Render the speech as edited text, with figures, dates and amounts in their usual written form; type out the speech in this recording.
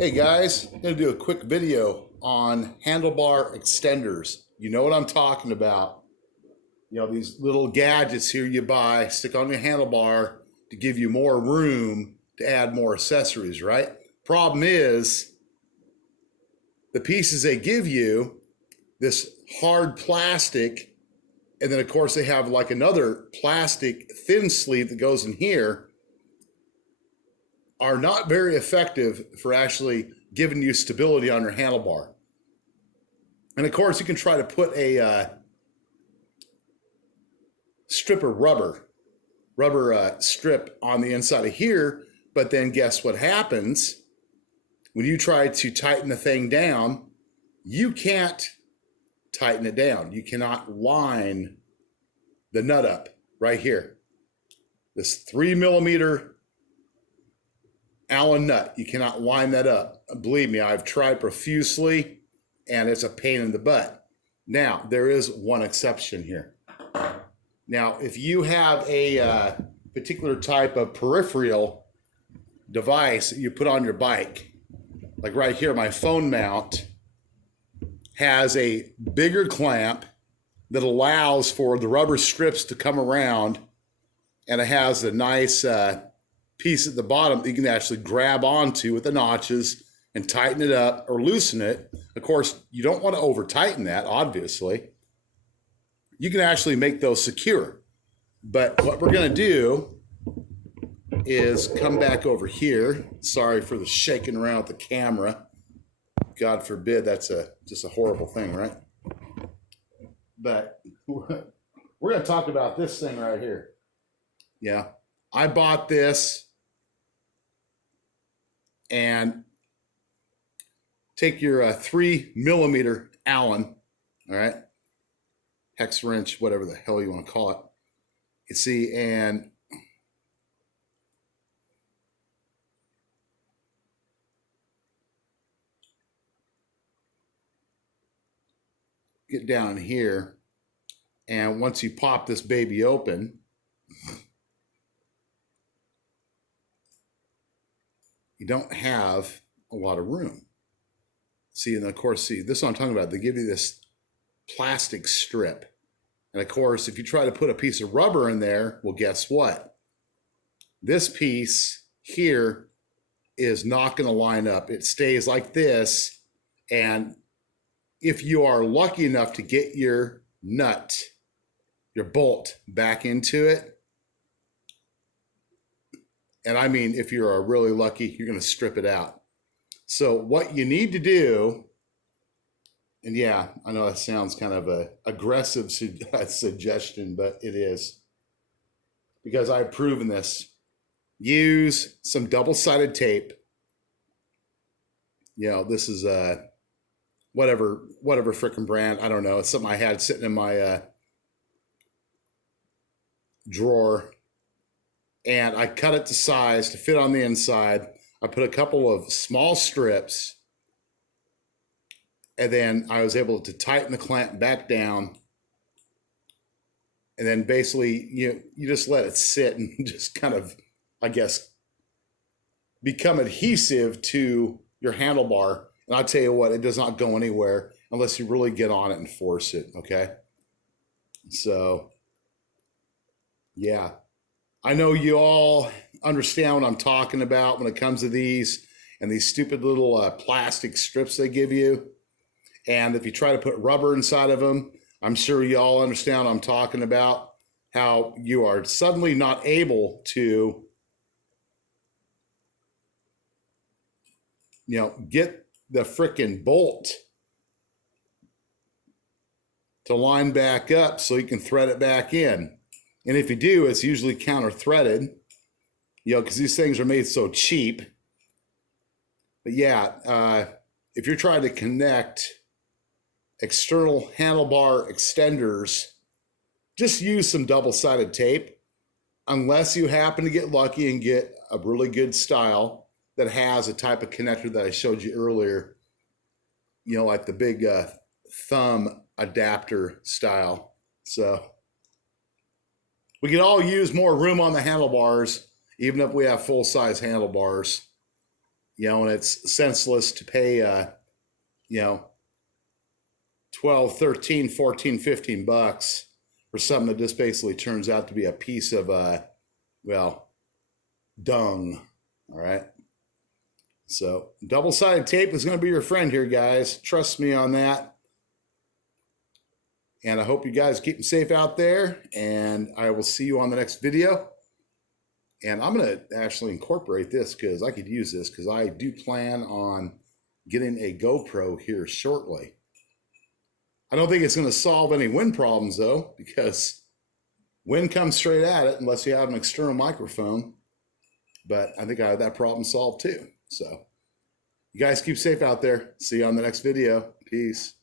Hey guys, I'm going to do a quick video on handlebar extenders. You know what I'm talking about. You know, these little gadgets here you buy, stick on your handlebar to give you more room to add more accessories, right? Problem is, the pieces they give you, this hard plastic, and then of course they have like another plastic thin sleeve that goes in here, are not very effective for actually giving you stability on your handlebar. And of course, you can try to put a strip of rubber strip on the inside of here, but then guess what happens? When you try to tighten the thing down, you can't tighten it down. You cannot line the nut up right here. This 3mm Allen nut, you cannot line that up. Believe me, I've tried profusely and it's a pain in the butt. Now, there is one exception here. Now, if you have a particular type of peripheral device that you put on your bike, like right here, my phone mount has a bigger clamp that allows for the rubber strips to come around, and it has a nice piece at the bottom that you can actually grab onto with the notches and tighten it up or loosen it. Of course, you don't want to over tighten that, obviously. You can actually make those secure. But what we're going to do is come back over here. Sorry for the shaking around with the camera. God forbid, that's just a horrible thing, right? But we're going to talk about this thing right here. Yeah, I bought this, and take your 3mm Allen, all right, hex wrench, whatever the hell you want to call it. You see, and get down here, and once you pop this baby open, you don't have a lot of room. See, and of course, see, this is what I'm talking about. They give you this plastic strip. And of course, if you try to put a piece of rubber in there, well, guess what? This piece here is not going to line up. It stays like this. And if you are lucky enough to get your nut, your bolt back into it, and I mean, if you're really lucky, you're going to strip it out. So what you need to do, and yeah, I know that sounds kind of a aggressive suggestion, but it is, because I've proven this. Use some double-sided tape. You know, this is whatever frickin' brand. I don't know. It's something I had sitting in my drawer. And I cut it to size to fit on the inside. I put a couple of small strips, and then I was able to tighten the clamp back down. And then basically you just let it sit and just kind of, I guess, become adhesive to your handlebar. And I'll tell you what, it does not go anywhere unless you really get on it and force it, okay? So, yeah. I know you all understand what I'm talking about when it comes to these and these stupid little plastic strips they give you. And if you try to put rubber inside of them, I'm sure you all understand what I'm talking about, how you are suddenly not able to, get the frickin' bolt to line back up so you can thread it back in. And if you do, it's usually counter-threaded, because these things are made so cheap. But yeah, if you're trying to connect external handlebar extenders, just use some double-sided tape, unless you happen to get lucky and get a really good style that has a type of connector that I showed you earlier, like the big thumb adapter style. So we can all use more room on the handlebars, even if we have full-size handlebars. and it's senseless to pay, 12, 13, 14, 15 bucks for something that just basically turns out to be a piece of, dung. All right. So double-sided tape is going to be your friend here, guys. Trust me on that. And I hope you guys keep safe out there. And I will see you on the next video. And I'm going to actually incorporate this because I could use this because I do plan on getting a GoPro here shortly. I don't think it's going to solve any wind problems, though, because wind comes straight at it unless you have an external microphone. But I think I have that problem solved, too. So you guys keep safe out there. See you on the next video. Peace.